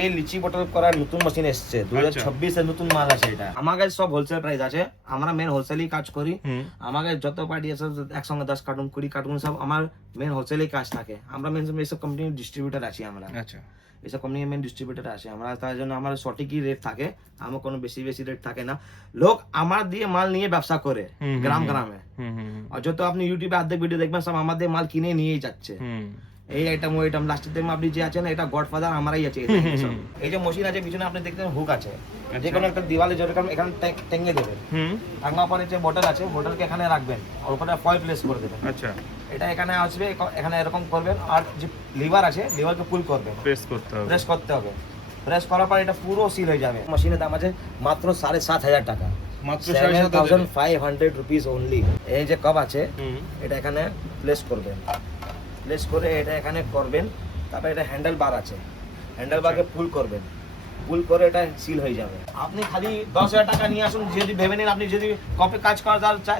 এই লিচি বটল করার নতুন মেশিন এসেছে 2026 এর নতুন মাল আছে এটা। আমার কাছে সব হোলসেল প্রাইস আছে, আমরা মেন হোলসেলই কাজ করি। আমার কাছে যত পার্টি আছে একসঙ্গে 10 কার্টুন 20 কার্টুন সব আমার মেন হোলসেলই কাজ থাকে। আমরা মেন এইসব কোম্পানির ডিস্ট্রিবিউটার আছি আমরা। আচ্ছা, এইসব কোম্পানির মেন ডিস্ট্রিবিউটার আছে আমরা, তার জন্য আমার সঠিকই রেট থাকে, আমার কোনো বেশি রেট থাকে না। লোক আমার দিয়ে মাল নিয়ে ব্যবসা করে গ্রাম গ্রামে, আর যত আপনি ইউটিউবে অর্ধেক ভিডিও দেখবেন সব আমাদের মাল কিনে নিয়েই যাচ্ছে। এই আইটেম ওই আইটেম লাস্টের টাইম আপনি যে আছেন এটা গডফাদার আমারই আছে। এই যে মেশিন আছে পিছনে আপনি দেখতেন হুক আছে, যে কোনো একটা দিওয়ালে যেরকম এখানে টেঙ্গে দেবেন, টাঙ্গার পরে যে বটল আছে বটলকে এখানে রাখবেন আর ওখানে ফয়েল প্লেস করে দেবেন। আচ্ছা, এটা এখানে আসবে, এখানে এরকম করবেন আর যে লিভার আছে লিভারকে পুল করবেন, প্রেস করতে হবে। প্রেস করার পর এটা পুরো সিল হয়ে যাবে। মেশিনের দাম আছে মাত্র 7,500 টাকা, মাত্র 7,500 রুপিস অনলি। এই যে কাপ আছে এটা এখানে প্লেস করবেন, প্লেস করে এটা এখানে করবেন। তারপরে এটা হ্যান্ডেল বার আছে, হ্যান্ডেল বারকে পুল করবেন, পুল করে এটা সিল হয়ে যাবে। আপনি খালি 10,000 টাকা নিয়ে আসুন, যদি ভেবে নিন আপনি যদি কপে কাজ করা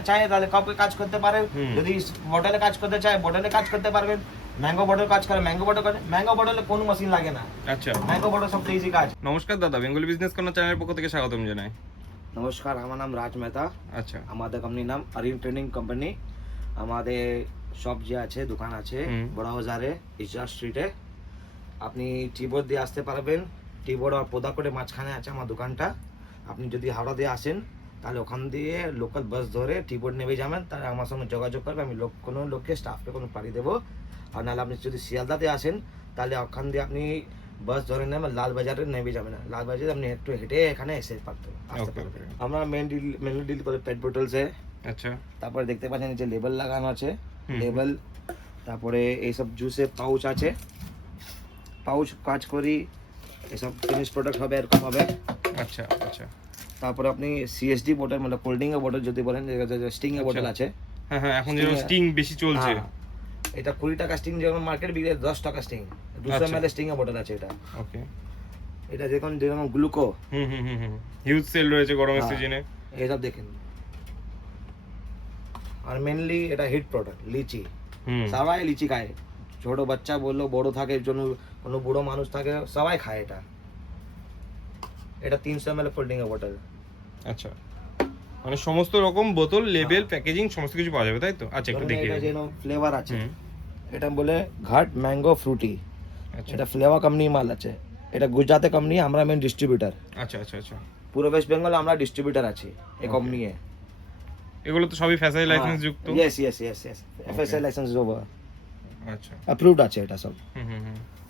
চায় তাহলে কপে কাজ করতে পারেন, যদি বটলে কাজ করতে চায় বটলে কাজ করতে পারবেন। ম্যাঙ্গো বটল কাজ করে ম্যাঙ্গো বটল কাজ, ম্যাঙ্গো বটলে কোনো মেশিন লাগে না। আচ্ছা, ম্যাঙ্গো বটল সবচেয়ে ইজি কাজ। নমস্কার দাদা, বেঙ্গলি বিজনেস কর্নার চ্যানেলের পক্ষ থেকে স্বাগতম জানাই। নমস্কার, আমার নাম রাজ মেহতা। আচ্ছা, আমাদের কোম্পানির নাম আরিন ট্রেনিং কোম্পানি। আমাদের শপ যে আছে, দোকান আছে বড় বাজারে ইজার স্ট্রিটে। আপনি টিবোর্ড দিয়ে আসতে পারবেন, টিবোর্ড আর পোদাকোটের মাঝখানে আছে আমার দোকানটা। আপনি যদি হাওড়া দিয়ে আসেন তাহলে ওখান দিয়ে লোকাল বাস ধরে টিবোর্ড নেমে যাবেন, তাহলে আমার সঙ্গে যোগাযোগ করবে, আমি কোনো লোককে স্টাফকে কোনো পাঠিয়ে দেবো। আর নাহলে আপনি যদি শিয়ালদাতে আসেন তাহলে ওখান দিয়ে আপনি বাস ধরে নেবেন, লালবাজারে নেমে যাবেন। লালবাজারে আপনি একটু হেঁটে এখানে আসতে পারবেন। আমরা মেনলি ডিল করে পেট বোটলসে। আচ্ছা, তারপরে দেখতে পাচ্ছেন যে লেবেল লাগানো আছে, লেবেল। তারপরে এইসব জুসের পাউচ আছে, পাউচ কাজ করি, এসব ফিনিশ প্রোডাক্ট হবে, এরকম হবে। আচ্ছা আচ্ছা, তারপরে আপনি সিএসডি বোতল মানে কোল্ড ড্রিঙ্কের বোতল যদি বলেন, স্টিং এর বোতল আছে। হ্যাঁ হ্যাঁ, এখন যেমন স্টিং বেশি চলছে, এটা 20 টাকা স্টিং, যেমন মার্কেট বিক্রি 10 টাকা স্টিং। 200 ml স্টিং এর বোতল আছে এটা। ওকে, এটা যেরকম গ্লুকো হিউজ সেল রয়েছে গরমের সিজনে, এইসব দেখেন। আর মেনলি এটা হিট প্রোডাক্ট লিচি, সবাই লিচি খায়, ছোট বাচ্চা বললো, বড় থাকে, জন্য কোনো বুড়ো মানুষ থাকে, সবাই খায় এটা। এটা 300 ml কোল্ড ড্রিঙ্কের বোতল। আচ্ছা, মানে সমস্ত রকম বোতল, লেবেল, প্যাকেজিং সমস্ত কিছু পাওয়া যাবে, তাই তো? আচ্ছা, একটু দেখি। এটা যেন ফ্লেভার আছে, এটা বলে ঘাট ম্যাঙ্গো ফ্রুটি। আচ্ছা, এটা ফ্লেভার কোম্পানি মাল আছে, এটা গুজরাটের কোম্পানি, আমরা মেন ডিস্ট্রিবিউটর। আচ্ছা আচ্ছা আচ্ছা, পুরো ওয়েস্ট বেঙ্গল আমরা ডিস্ট্রিবিউটর আছি এই কোম্পানি এ। এগুলো তো সবই ফ্যাসাই লাইসেন্স যুক্ত? Yes, FSI licence over. আচ্ছা, অ্যাপ্রুভড আছে এটা সব।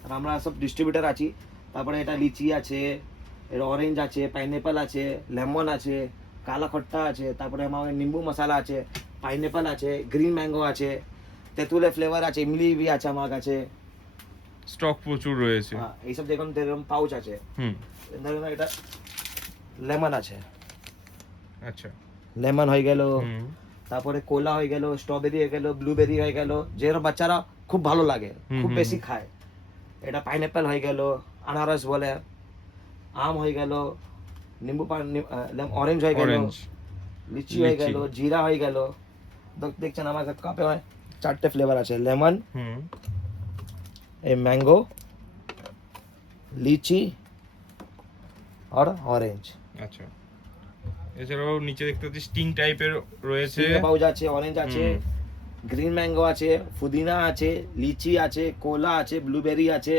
আর আমরা সব ডিস্ট্রিবিউটর আছি। তারপরে এটা লিচি আছে, এর অরেঞ্জ আছে, পাইনঅ্যাপল আছে, লেমন আছে, কালা খট্টা আছে, তারপরে আমার নিম্বু মশলা আছে, পাইনঅ্যাপল আছে, গ্রিন ম্যাঙ্গো আছে, তেঁতুলের ফ্লেভার আছে, ইমলি বি আছে আমার কাছে। স্টক প্রচুর রয়েছে। হ্যাঁ, এইসব দেখুন এরকম পাউচ আছে। ধরুন এটা লেমন আছে। আচ্ছা, লেমন হয়ে গেল, তারপরে কোলা হয়ে গেল, স্ট্রবেরি হয়ে গেল, ব্লুবেরি হয়ে গেল, যেরকম বাচ্চারা খুব ভালো লাগে, খুব বেশি খায়। এটা পাইনঅ্যাপল হয়ে গেল, আনারস বলে, আম হয়ে গেল, নিম্বু অরেঞ্জ হয়ে গেল, লিচি হয়ে গেল, জিরা হয়ে গেল। দেখছেন আমার কাপে 4টে ফ্লেভার আছে, লেমন, এই ম্যাঙ্গো, লিচি আর অরেঞ্জ। আচ্ছা, এছাড়াও নিচে দেখতে পাচ্ছি স্টিং টাইপের রয়েছে, পাউচ আছে, অরেঞ্জ আছে, গ্রিন ম্যাঙ্গো আছে, পুদিনা আছে, লিচি আছে, কোলা আছে, ব্লুবেরি আছে,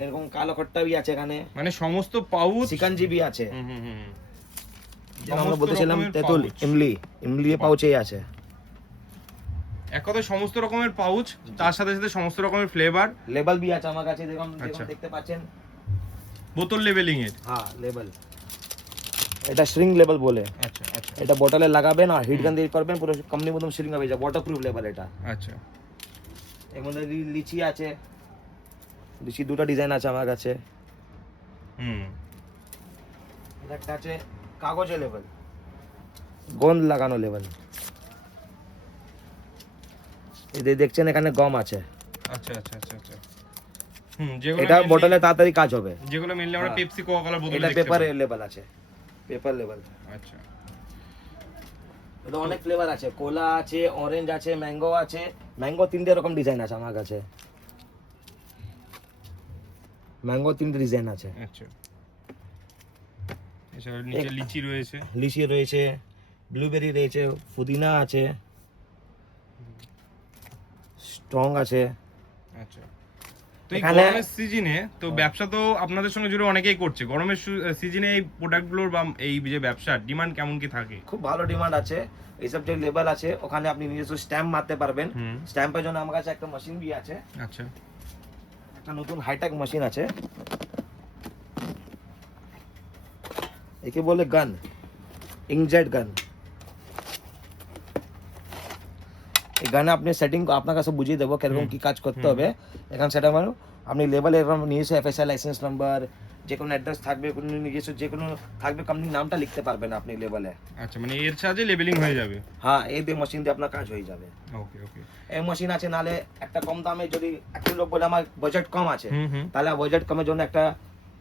এরকম কালো খট্টা বি আছে এখানে, মানে সমস্ত পাউচ, সিকাঞ্জি বি আছে। আমরা বলতেছিলাম তেঁতুল, ইমলি পাউচে আছে। এক কথায় সমস্ত রকমের পাউচ, তার সাথে সাথে সমস্ত রকমের ফ্লেভার, লেবেল বি আছে আমার কাছে, দেখুন দেখতে পাচ্ছেন, বোতল লেবেলিং এর। হ্যাঁ, লেবেল, এটা শ্রিং লেবেল বলে। আচ্ছা আচ্ছা, এটা বোতলে লাগাবেন আর হিট গান দিয়ে করবেন, পুরো কোম্পানি মতন শ্রিং হবে, যা ওয়াটারপ্রুফ লেবেল এটা। আচ্ছা, এর মধ্যে লিচি আছে, লিচি দুটো ডিজাইন আছে আমার কাছে। একটা আছে কাগজে লেবেল, গোন্দ লাগানো লেবেল। এই দেখছেন এখানে গম আছে। আচ্ছা আচ্ছা আচ্ছা আচ্ছা, এটা বোতলে তাড়াতাড়ি কাজ হবে, যেগুলো মেনলি আমরা পেপসি কোকা কোলা বোতলে দেখতে পাই। এটা পেপার লেবেল আছে, পেপার লেবেল। আচ্ছা, এটা অনেক ফ্লেভার আছে, কোলা আছে, অরেঞ্জ আছে, ম্যাঙ্গো আছে। ম্যাঙ্গো 3টে রকম ডিজাইন আছে আমার কাছে। ম্যাঙ্গো 3 ডিজাইন আছে, আচ্ছা এছাড়া নিচে লিচি রয়েছে, লিচি রয়েছে, ব্লুবেরি রয়েছে, পুদিনা আছে, স্ট্রং আছে। আচ্ছা তো এই এখানে- গরমের সিজনে তো ব্যবসা তো আপনাদের সঙ্গে জুড়ে অনেকেই করছে, গরমের সিজনে এই প্রোডাক্টগুলোর বা এই যে ব্যবসার ডিমান্ড কেমন কি থাকে? খুব ভালো ডিমান্ড আছে। এইসব যে লেবেল আছে ওখানে আপনি নিজস্ব স্ট্যাম্প মারতে পারবেন। হুম স্ট্যাম্পের জন্য আমার কাছে একটা মেশিন বি আছে, আচ্ছা একটা নতুন হাইটেক মেশিন আছে, একে বলে গান, ইংজেট গান। এই গানে আপনি সেটিং আপনার কাছে বুঝিয়ে দেবো কিরকম কি কাজ করতে হবে। এখানে সেটা মানে আপনি লেভেল এরকম নিজস্ব এফএসআই লাইসেন্স নাম্বার, যে কোনো অ্যাড্রেস থাকবে, কোনো নিজস্ব যে কোনো থাকবে, কোম্পানির নামটা লিখতে পারবেন আপনি লেভেলে। আচ্ছা মানে এর সাহায্যে লেবেলিং হয়ে যাবে? হ্যাঁ, এই দিয়ে মেশিন দিয়ে আপনার কাজ হয়ে যাবে। ওকে ওকে এই মেশিন আছে, নালে একটা কম দামে, যদি একটা লোক বলে আমার বাজেট কম আছে, হুম তাহলে বাজেট কমের জন্য একটা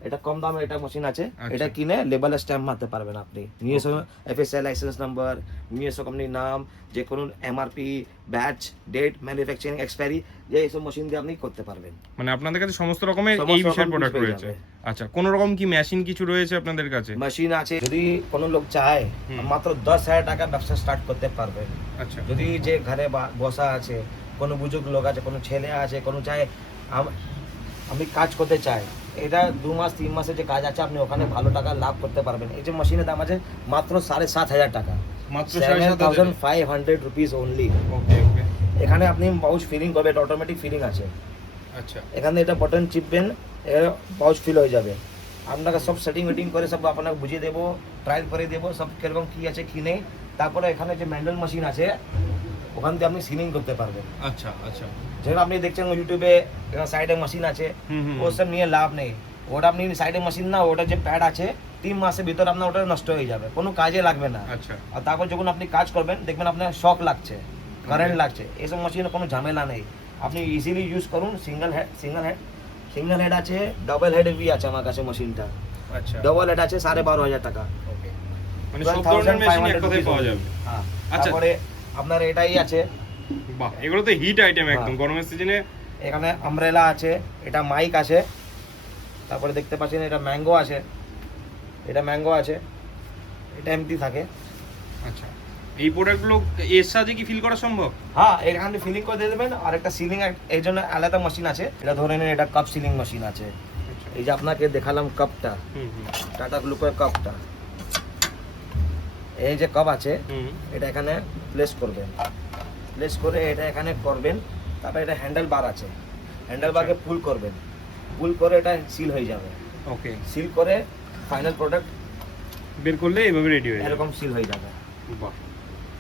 এটা কম দামে এটা মেশিন আছে, আচ্ছা। এটা কিনে লেবেলে স্ট্যাম্প মারতে পারবেন আপনি। নিজস্ব এফএসআই লাইসেন্স নাম্বার, নিজস্ব কোম্পানির নাম, যে কোনো MRP, batch, date, manufacturing expiry, যে এইসব মেশিন দিয়ে আপনি করতে পারবেন। মানে আপনাদের কাছে সমস্ত রকমের সমস্ত এই বিষয়ের রকম প্রোডাক্ট পেয়ে রয়েছে? যাবে। আচ্ছা কোন রকম কি মেশিন কিছু রয়েছে আপনাদের কাছে? মেশিন আছে, যদি কোনো লোক চায় মাত্র 10,000 টাকা ব্যবসা স্টার্ট করতে পারবেন। আচ্ছা যদি যে ঘরে বসা আছে, কোনো বুজুর্গ লোক আছে, কোনো ছেলে আছে, কোনো চায় আমি কাজ করতে চাই, এটা 2 মাস 3 মাসের যে কাজ আছে আপনি ওখানে ভালো টাকা লাভ করতে পারবেন। এই যে মেশিনের দাম আছে মাত্র 7,500 টাকা, মাত্র 7,500 রুপিস অনলি। ওকে ওকে এখানে আপনি পাউচ ফিলিং করবেন, অটোমেটিক ফিলিং আছে। আচ্ছা এখানে এটা বাটন চিপবেন, পাউচ ফিল হয়ে যাবে। আপনাকে সব সেটিং ওয়েটিং করে সব আপনাকে বুঝিয়ে দেবো, ট্রায়াল করে দেবো সব কিরকম কী আছে কী নেই। তারপরে এখানে যে ম্যান্ডেল মেশিন আছে ওখান থেকে আপনি সিলিং করতে পারবেন। আচ্ছা আচ্ছা যেটা আপনি দেখছেন ইউটিউবে সাইডে মেশিন আছে, ও সব নিয়ে লাভ নেই। ওটা আপনি সাইডে মেশিন না, ওটা যে প্যাড আছে 3 মাসের ভিতর আপনার ওটা নষ্ট হয়ে যাবে, কোনো কাজে লাগবে না। আচ্ছা আর তারপর যখন আপনি কাজ করবেন দেখবেন আপনার শক লাগছে, কারেন্ট লাগছে, এইসব মেশিনে কোনো ঝামেলা নেই। আপনি ইজিলি ইউজ করুন। সিঙ্গেল হেড আছে, ডাবল হেড বি আছে আমার কাছে মেশিনটা। আচ্ছা ডাবল হেড আছে 12,500 টাকা। ওকে মানে সব ধরনের মেশিন এক কথায় পাওয়া যাবে? হ্যাঁ। আচ্ছা। তারপরে আপনার এটাই আছে, বাহ এগুলো তো হিট আইটেম একদম গরমের সিজনে। এখানে আমব্রেলা আছে, এটা মাইক আছে, তারপরে দেখতে পাচ্ছেন এটা ম্যাঙ্গো আছে, এটা ম্যাঙ্গো আছে, এটা এমটি থাকে। আচ্ছা এই প্রোডাক্টগুলো এর সাথে কি ফিল করা সম্ভব? হ্যাঁ, এখানে ফিলিং করে দিয়ে দেবেন। আর একটা সিলিং এই জন্য আলাদা মেশিন আছে, এটা ধরে নিন এটা কাপ সিলিং মেশিন আছে। আচ্ছা এই যে আপনাকে দেখালাম কাপটা, হুম টাটা গ্লুকোর কাপটা, এই যে কাপ আছে হুম এটা এখানে প্লেস করবেন, প্লেস করে এটা এখানে করবেন। তারপরে এটা হ্যান্ডেল বার আছে, হ্যান্ডেল বারকে পুল করবেন, পুল করে এটা সিল হয়ে যাবে। ওকে সিল করে ফাইনাল প্রোডাক্ট বের করলে এভাবে রেডি হয়ে যাবে? এরকম সিল হয়ে যাবে। বাহ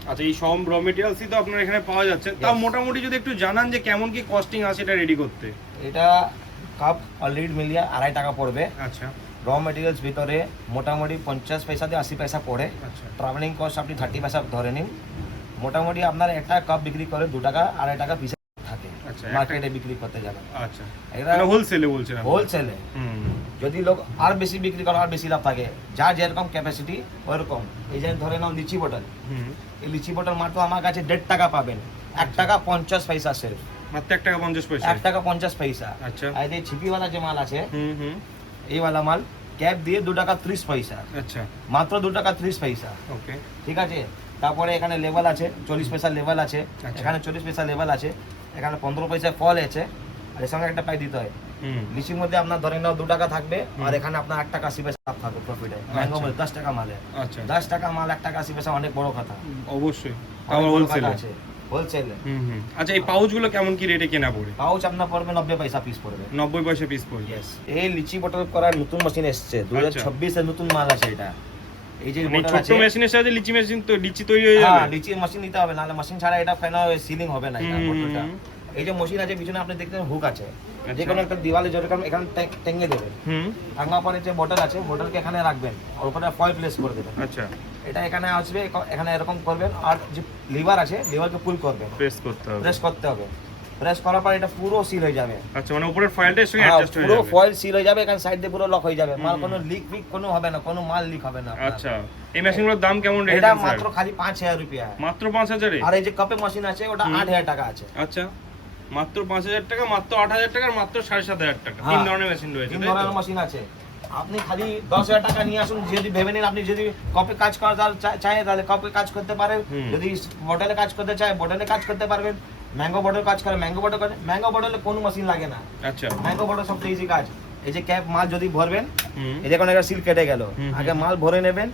আচ্ছা এই সব র মেটেরিয়ালসই তো আপনার এখানে পাওয়া যাচ্ছে, তাও মোটামুটি যদি একটু জানান যে কেমন কি কস্টিং আছে এটা রেডি করতে? এটা কাপ অলরেডি মিলিয়ে 2.5 টাকা পড়বে। আচ্ছা র মেটেরিয়ালস ভিতরে মোটামুটি 50 পয়সা দিয়ে 80 পয়সা পড়ে। আচ্ছা ট্রাভেলিং কস্ট আপনি 30 পয়সা ধরে নিন। মোটামুটি আপনার একটা কাপ বিক্রি করে 2 টাকা 2.5 টাকা পিস থাকে আচ্ছা মার্কেটে বিক্রি করতে যাবেন। আচ্ছা এটা মানে হোলসেলে বলছেন আপনি? হোলসেলে। হুম যদি লোক আর বেশি বিক্রি করে আর বেশি লাভ থাকে, যা যেরকম ক্যাপাসিটি ওইরকম। এই যে ধরে নাও লিচি বোতল, হুম এই লিচি বোতল মাত্র আমার কাছে 1.5 টাকা পাবেন, 1 টাকা 50 পয়সা সেলফ, মাত্র 1 টাকা 50 পয়সা? 1 টাকা 50 পয়সা। আচ্ছা আর এই ছিপিওয়ালা যে মাল আছে, হুম এই वाला মাল ক্যাপ দিয়ে 2 টাকা 30 পয়সা, আচ্ছা মাত্র 2 টাকা 30 পয়সা। ওকে ঠিক আছে। তারপরে এখানে লেভেল আছে, 40 পয়সা লেভেল আছে, আচ্ছা। এখানে 40 পয়সা লেভেল আছে, এখানে 15 পয়সা ফল আছে, আর এর সঙ্গে একটা পাই দিতে হয়। হুম লিচির মধ্যে আপনার ধরে নাও 2 টাকা থাকবে, আর এখানে আপনার 8 টাকা 80 পয়সা লাভ থাকবে প্রফিটে। ম্যাঙ্গো মধ্যে 10 টাকা মালে, আচ্ছা 10 টাকা মাল 1 টাকা 80 পয়সা অনেক বড় কথা। অবশ্যই অনেক আবার বড় হোলসেলে? কথা আছে, হোলসেলে। আচ্ছা এই পাউচগুলো কেমন কি রেটে কেনা পড়ে? পাউচ আপনার পড়বে 90 পয়সা পিস পড়বে। 90 পয়সা পিস পড়বে? ইয়েস। এই লিচি বোতল করার নতুন মেশিন এসেছে, 2026 এর নতুন মাল আছে এটা। এই যে মানে বোতল ছোট আছে, মেশিনের সাথে লিচি মেশিন তো লিচি তৈরি হয়ে হ্যাঁ যাবে? লিচি মেশিন নিতে হবে, নাহলে মেশিন ছাড়া এটা ফাইনাল সিলিং হবে না এটা বোতলটা। এই যে মেশিন আছে পিছনে আপনি দেখতেন হুক আছে, যে কোনো একটা দিওয়ালে যেরকম এখানে টেঙ্গে দেবেন। টাঙ্গা পরে যে বোতল আছে, বোতলকে এখানে রাখবেন, ওর উপরে ফয়েল প্লেস করে দেবেন। আচ্ছা এটা এখানে আসবে, এখানে এরকম করবেন, আর যে লিভার আছে লিভারকে পুল করবেন, প্রেস করতে হবে? প্রেস করতে হবে। প্রেস করার পর এটা পুরো সিল হয়ে যাবে। আচ্ছা মানে উপরের ফাইলটা এর সঙ্গে হ্যাঁ, অ্যাডজাস্ট হয়ে পুরো যাবে? ফয়েল সিল হয়ে যাবে, এখানে সাইড দিয়ে পুরো লক হয়ে যাবে, মাল কোনো লিক ফিক কোনো হবে না, কোনো মাল লিক হবে না আপনার। আচ্ছা এই মেশিনগুলোর দাম কেমন এটা রেখেছেন স্যার? মাত্র খালি 5,000 রুপিয়া। মাত্র 5000 এ? আর এই যে কাপে মেশিন আছে ওটা 8,000 টাকা আছে। আচ্ছা মাত্র 5000 টাকা, মাত্র 8000 টাকা, আর মাত্র 7500 টাকা। তিন হ্যাঁ। ধরনের মেশিন রয়েছে, তিন তাই তো? ধরনের মেশিন আছে। আপনি খালি 10,000 টাকা নিয়ে আসুন, যদি ভেবে নিন আপনি যদি কপে কাজ করার চায় তাহলে কপে কাজ করতে পারেন, যদি বটলে কাজ করতে চায় বটলে কাজ করতে পারবেন, ম্যাঙ্গো বটল কাজ করে ম্যাঙ্গো বটল কাজ। ম্যাঙ্গো বটলে কোনো মেশিন লাগে না, আচ্ছা। ম্যাঙ্গো বটল সবচেয়ে ইজি কাজ। এই যে ক্যাপ মাল যদি ভরবেন, এই যে কোনো একটা সিল কেটে গেল, আগে মাল ভরে নেবেন,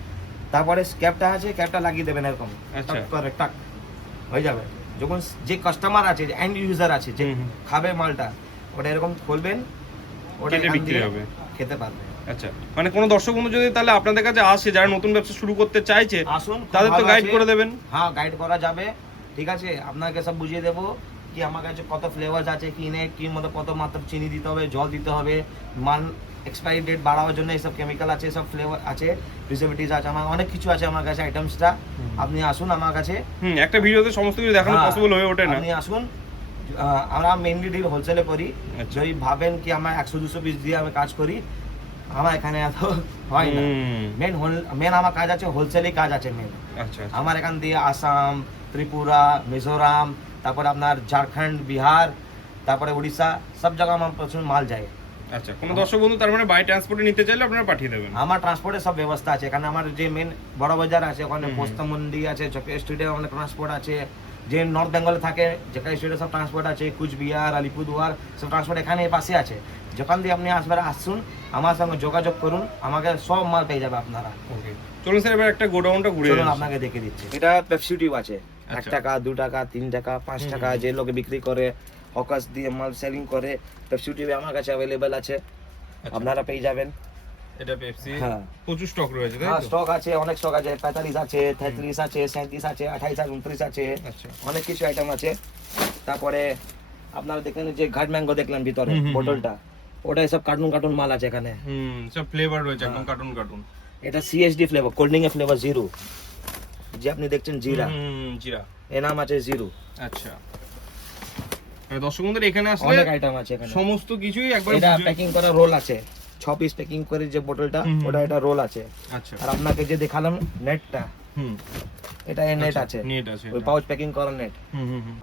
তারপরে ক্যাপটা আছে ক্যাপটা লাগিয়ে দেবেন এরকম, আচ্ছা। টাক করে টাক হয়ে যাবে। যখন যে কাস্টমার আছে, যে এন্ড ইউজার আছে, যে খাবে মালটা, ওটা এরকম খুলবেন, ওটা কেটে এখান বিক্রি দিয়ে হবে। খেতে পারবে। আচ্ছা, মানে কোনো দর্শক বন্ধু যদি তাহলে আপনাদের কাছে আসে, যারা নতুন ব্যবসা শুরু করতে চাইছে, আসুন, তাদের তো ভালো গাইড আছে। করে দেবেন। হ্যাঁ, গাইড করা যাবে, ঠিক আছে। আপনাকে সব বুঝিয়ে দেবো কি আমার কাছে কত ফ্লেভার আছে, কি নেই, কি মতো কত মাত্রা চিনি দিতে হবে, জল দিতে হবে, মাল এক্সপায়ারি ডেট বাড়ানোর জন্য এইসব কেমিক্যাল আছে, সব ফ্লেভার আছে, প্রিজারভেটিভস আছে, আমার অনেক কিছু আছে আমার কাছে আইটেমসটা। আপনি আসুন আমার কাছে। একটা ভিডিওতে সমস্ত কিছু দেখানো হ্যাঁ, পসিবল হয়ে ওঠে না। আপনি আসুন। আমরা মেইনলি ডিল হোলসেলে করি। আচ্ছা। যদি ভাবেন কি আমরা 100-200 পিস দিয়ে আমি কাজ করি, আমার এখানে এত হয় না। মেন আমার কাজ আছে হোলসেলেই কাজ আছে মেন। আচ্ছা। আমার এখান দিয়ে আসাম, ত্রিপুরা, মিজোরাম, তারপরে আপনার ঝাড়খণ্ড, বিহার, তারপরে উড়িষ্যা, সব জায়গায় আমার প্রচুর মাল যায়। আচ্ছা, কোনো দর্শক বন্ধু তার মানে বাই ট্রান্সপোর্টে নিতে চাইলে আপনারা পাঠিয়ে দেবেন। আমার ট্রান্সপোর্টের সব ব্যবস্থা আছে এখানে। আমার যে মেন বড় বাজার আছে, ওখানে পোস্তা মন্ডি আছে, চকে স্ট্রিটে অনেক ট্রান্সপোর্ট আছে। যে নর্থ বেঙ্গলে থাকে, যেটা স্ট্রিটে সব ট্রান্সপোর্ট আছে, কুচবিহার, আলিপুরদুয়ার, সব ট্রান্সপোর্ট এখানে পাশে আছে। যখন দিয়ে আপনি আসুন, আমার সঙ্গে যোগাযোগ করুন, আমাকে সব মাল পেয়ে যাবে আপনারা। ওকে, চলুন স্যার এবার একটা গোডাউনটা ঘুরে চলুন আসি। আপনাকে দেখে দিচ্ছি। এটা পেপসি টিউব আছে, 1 আচ্ছা। টাকা, 2 টাকা, 3 টাকা, 5 টাকা, যে লোকে বিক্রি করে, হকার্স দিয়ে মাল সেলিং করে, পেপসি টিউব আমার কাছে অ্যাভেলেবেল আছে, আপনারা পেয়ে যাবেন। এটা পেপসি, হ্যাঁ। প্রচুর স্টক রয়েছে, তাই হ্যাঁ, তো? স্টক আছে, অনেক স্টক আছে, 45 আছে, 33 আছে, 37 আছে, 28 আছে, 29 আছে, আচ্ছা। অনেক কিছু আইটেম আছে। তারপরে আপনারা দেখলেন যে ঘাট ম্যাঙ্গো দেখলেন ভিতরে বোতলটা, ওটা সব কার্টুন মাল আছে এখানে। সব ফ্লেভার রয়েছে একদম কার্টুন। এটা সিএসডি ফ্লেভার, কোল্ড ড্রিঙ্কের ফ্লেভার জিরো, যে আপনি দেখছেন জিরা, জিরা। এর নাম আছে জিরো। আচ্ছা, দর্শক বন্ধুরা এখানে আসলে অনেক আইটেম আছে এখানে। সমস্ত কিছুই একবার এটা প্যাকিং করা রোল আছে, 6 পিস প্যাকিং করে যে বোতলটা, ওটা এটা রোল আছে। আচ্ছা। আর আপনাকে যে দেখালাম নেটটা, এটা এর নেট আছে, নেট আছে, ওই পাউচ প্যাকিং করা নেট।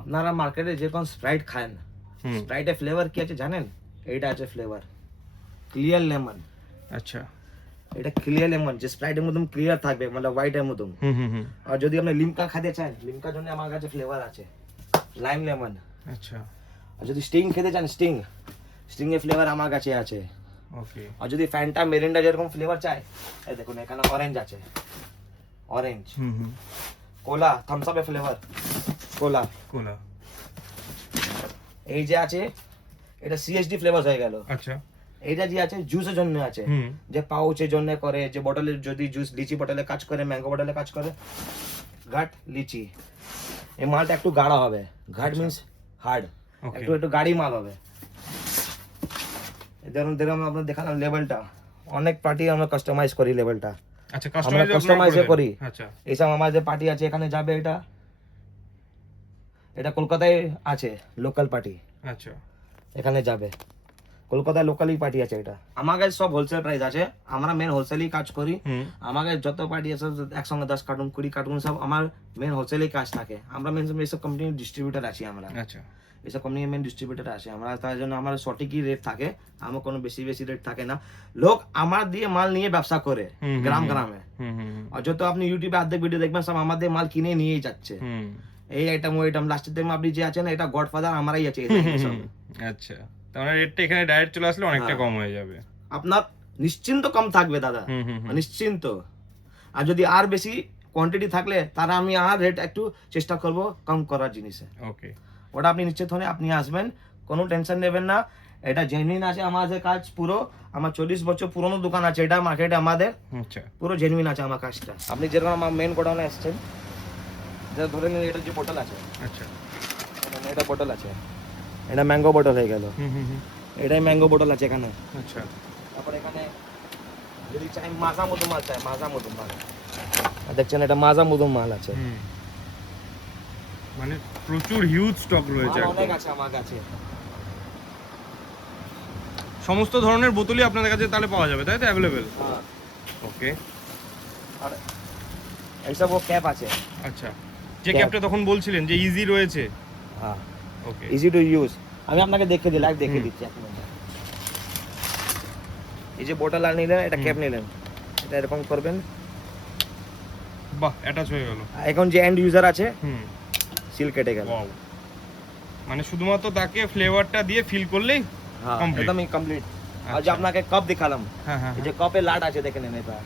আপনারা মার্কেটে যে কোন স্প্রাইট খান, স্প্রাইটের ফ্লেভার কি আছে জানেন? এইটা আছে ফ্লেভার ক্লিয়ার লেমন। আচ্ছা। এটা ক্লিয়ার লেমন, যে স্প্রাইটের মতন ক্লিয়ার থাকবে, মানে হোয়াইটের মতন। আর যদি আপনি লিমকা খেতে চান, লিমকার জন্য আমার কাছে ফ্লেভার আছে লাইম লেমন। আচ্ছা। আর যদি স্টিং খেতে চান, স্টিং এর ফ্লেভার আমার কাছে আছে। ওকে। আর যদি ফ্যান্টা মেরিন্ডা যেরকম ফ্লেভার চাই, এই দেখুন এখানে অরেঞ্জ আছে, অরেঞ্জ। কোলা, থামস আপের ফ্লেভার কোলা। এই যে আছে, এটা সিএসডি ফ্লেভার হয়ে গেল। আচ্ছা। এইটা যে আছে জুসের জন্য আছে, যে পাউচের জন্য করে, যে বটলের যদি জুস, লিচি বটলে কাজ করে, ম্যাঙ্গো বটলে কাজ করে, ঘাট লিচি। এই মালটা একটু গাঢ় হবে, ঘাট মিন্স হার্ড, একটু গাড়ি মাল হবে। যেরকম আপনার দেখালাম লেভেলটা, অনেক পার্টি আমরা কাস্টমাইজ করি লেভেলটা। আচ্ছা, আমরা কাস্টমাইজ করি। আচ্ছা। এইসব আমাদের পার্টি আছে এখানে যাবে, এটা কলকাতায় আছে লোকাল পার্টি, আচ্ছা। এখানে যাবে, কলকাতায় লোকালি পার্টি আছে। এটা আমার কাছে সব হোলসেল প্রাইস আছে, আমরা মেন হোলসেলই কাজ করি। আমার কাছে যত পার্টি আছে একসঙ্গে 10 কার্টুন 20 কার্টুন সব আমার মেন হোলসেলেই কাজ থাকে। আমরা মেন এইসব কোম্পানির ডিস্ট্রিবিউটার আছি, আমরা আচ্ছা। এইসব কোম্পানির মেন ডিস্ট্রিবিউটার আছে আমরা, তার জন্য আমার সঠিকই রেট থাকে, আমার কোনো বেশি রেট থাকে না। লোক আমার দিয়ে মাল নিয়ে ব্যবসা করে গ্রামে, আর যত আপনি ইউটিউবে অর্ধেক ভিডিও দেখবেন সব আমাদের মাল কিনে নিয়েই যাচ্ছে, এই আইটেম ওই আইটেম। লাস্টের টাইম আপনি যে আছেন, এটা গডফাদার আমরাই আছে। আচ্ছা, তার মানে রেটটা এখানে ডাইরেক্ট চলে আসলে অনেকটা কম হয়ে যাবে, আপনার নিশ্চিন্ত কম থাকবে দাদা, নিশ্চিন্ত। আর যদি আর বেশি কোয়ান্টিটি থাকলে, তারা আমি আর রেট একটু চেষ্টা করব কম করার জিনিসে। ওকে, ওটা আপনি নিশ্চিত হলে আপনি আসবেন, কোনো টেনশন নেবেন না। এটা জেনুইন আছে আমাদের কাজ পুরো। আমার 40 বছর পুরনো দোকান আছে এটা মার্কেটে আমাদের। আচ্ছা, পুরো জেনুইন আছে আমার কাজটা। আপনি যেরকম আমার মেন গোডাউনে আসছেন, ধরে নিন এটা যে বোতল আছে, আচ্ছা, এটা বোতল আছে, এটা ম্যাঙ্গো বোতল হয়ে গেল, এটাই ম্যাঙ্গো বোতল আছে এখানে। আচ্ছা। তারপর এখানে যদি চাই মাজা মধু মাল চাই, মাজা মধু মাল দেখছেন, এটা মাজা মধু মাল আছে। মানে প্রচুর হিউজ স্টক রয়েছে, অনেক আছে আমার কাছে। সমস্ত ধরনের বোতলই আপনাদের কাছে তাহলে পাওয়া যাবে, তাই তো? অ্যাভেলেবেল। হ্যাঁ, ওকে। আর এইসব ও ক্যাপ আছে। আচ্ছা, যে ক্যাপটা তখন বলছিলেন যে ইজি রয়েছে। হ্যাঁ, ওকে, ইজি টু ইউজ। আমি আপনাকে দেখে দিই, লাইভ দেখে দিচ্ছি এক মিনিট। এই যে বোতল আর নিলেন, এটা ক্যাপ নিলেন, এটা এরকম করবেন, বাহ অ্যাটাচ হয়ে গেল। এখন যে এন্ড ইউজার আছে হুম, সিল কেটে গেল। ওয়াও, মানে শুধুমাত্র তাকে ফ্লেভারটা দিয়ে ফিল করলেই হ্যাঁ complete। একদমই কমপ্লিট। আর যে আচ্ছা। আপনাকে কাপ দেখালাম, হ্যাঁ হ্যাঁ এই যে কাপে লাট আছে দেখে নেন, এটা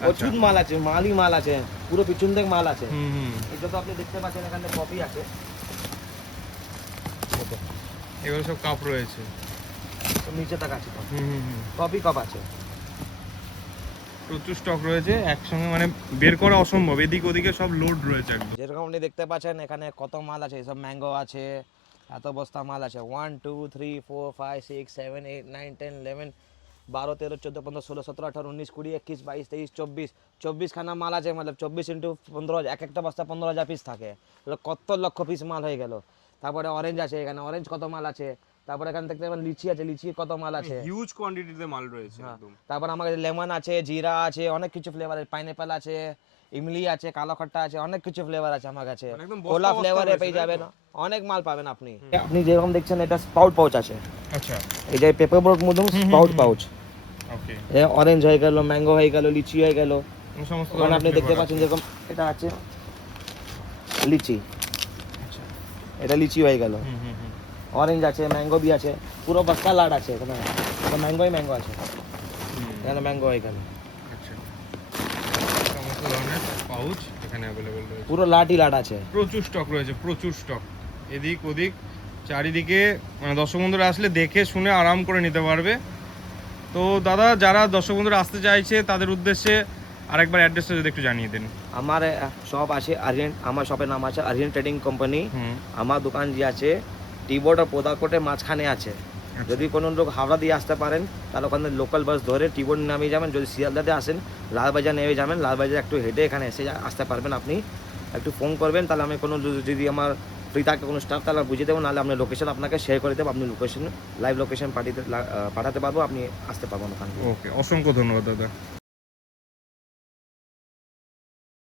প্রচুর মাল আছে, মালই মাল আছে, পুরো পিছন থেকে মাল আছে। হুম হুম, এটা তো আপনি দেখতে পাচ্ছেন এখানে কপি আছে, এগুলো সব কাপ রয়েছে। তো নিচে তাক আছে, হুম হুম হুম, কপি কাপ আছে। প্রচুর স্টক রয়েছে একসঙ্গে, মানে বের করা অসম্ভব, এদিক ওদিকে সব লোড রয়েছে একদম। যেরকম আপনি দেখতে পাচ্ছেন এখানে কত মাল আছে, সব ম্যাঙ্গো আছে, এত বস্তা মাল আছে, 1 2 3 4 5 6 7 8 9 10 11 12 13 14 15 16 17 18 19 20 21 22 23 24 24 খানা মাল আছে, मतलब 24 ইন্টু 15, এক একটা বস্তা 15,000 পিস থাকে, তাহলে কত লক্ষ পিস মাল হয়ে গেল। তারপরে অরেঞ্জ আছে, এখানে অরেঞ্জ কত মাল আছে, তারপরে এখানে দেখতে পাবেন লিচি আছে, লিচি কত মাল আছে। হিউজ কোয়ান্টিটিতে মাল রয়েছে হ্যাঁ। একদম। তারপর আমার কাছে লেমন আছে, জিরা আছে, অনেক কিছু ফ্লেভার আছে, পাইনঅ্যাপেল আছে, ইমলি আছে, কালো খট্টা আছে, অনেক কিছু ফ্লেভার আছে আমার কাছে। মানে একদম বস্তা কোলা বস্তা ফ্লেভারে রয়েছে, পেয়ে তাই যাবেন, তো? অনেক মাল পাবেন আপনি। আপনি যেরকম দেখছেন এটা স্পাউট পাউচ আছে, আচ্ছা, এই যে পেপার বোর্ড মধ্যে স্পাউট পাউচ, ওকে, অরেঞ্জ হয়ে গেল, ম্যাঙ্গো হয়ে গেল, লিচি হয়ে গেল। সমস্ত ওখানে আপনি ধরনের দেখতে flavor পাচ্ছেন আছে। যেরকম এটা আছে লিচি, আচ্ছা, এটা লিচি হয়ে গেল, হুম হুম হুম, অরেঞ্জ আছে, ম্যাঙ্গো বি আছে, পুরো বস্তা লাড আছে এখানে, ম্যাঙ্গোই ম্যাঙ্গো আছে, হুম, এখানে ম্যাঙ্গো হয়ে গেল, আচ্ছা, সমস্ত ধরনের পাউচ এখানে অ্যাভেলেবল রয়েছে। পুরো লাটই লাট আছে। প্রচুর স্টক রয়েছে, প্রচুর স্টক, এদিক ওদিক চারিদিকে, মানে দর্শক বন্ধুরা আসলে দেখে শুনে আরাম করে নিতে পারবে। তো দাদা, যারা দর্শক বন্ধুরা আসতে চাইছে তাদের উদ্দেশ্যে আরেকবার অ্যাড্রেসটা যদি একটু জানিয়ে দেন। আমার শপ আছে আরিয়ান, আমার শপের নাম আছে আরিয়ান ট্রেডিং কোম্পানি। হুম, আমার দোকান যে আছে টিবোর্ড আর পোদাকোটের মাঝখানে আছে। যদি কোনো লোক হাওড়া দিয়ে আসতে পারেন তাহলে ওখানে লোকাল বাস ধরে টিবোর্ড নামিয়ে যাবেন। যদি শিয়ালদাতে আসেন লালবাজার নেমে যাবেন, লালবাজার একটু হেঁটে এখানে এসে আসতে পারবেন। আপনি একটু ফোন করবেন, তাহলে আমি কোনো যদি আমার ফ্রি থাকে কোনো স্টাফ তাহলে বুঝিয়ে দেবো, নাহলে আপনার লোকেশন আপনাকে শেয়ার করে দেবো, আপনি লোকেশন লাইভ লোকেশন পাঠাতে পারবো, আপনি আসতে পারবেন ওখানে। ওকে, অসংখ্য ধন্যবাদ দাদা।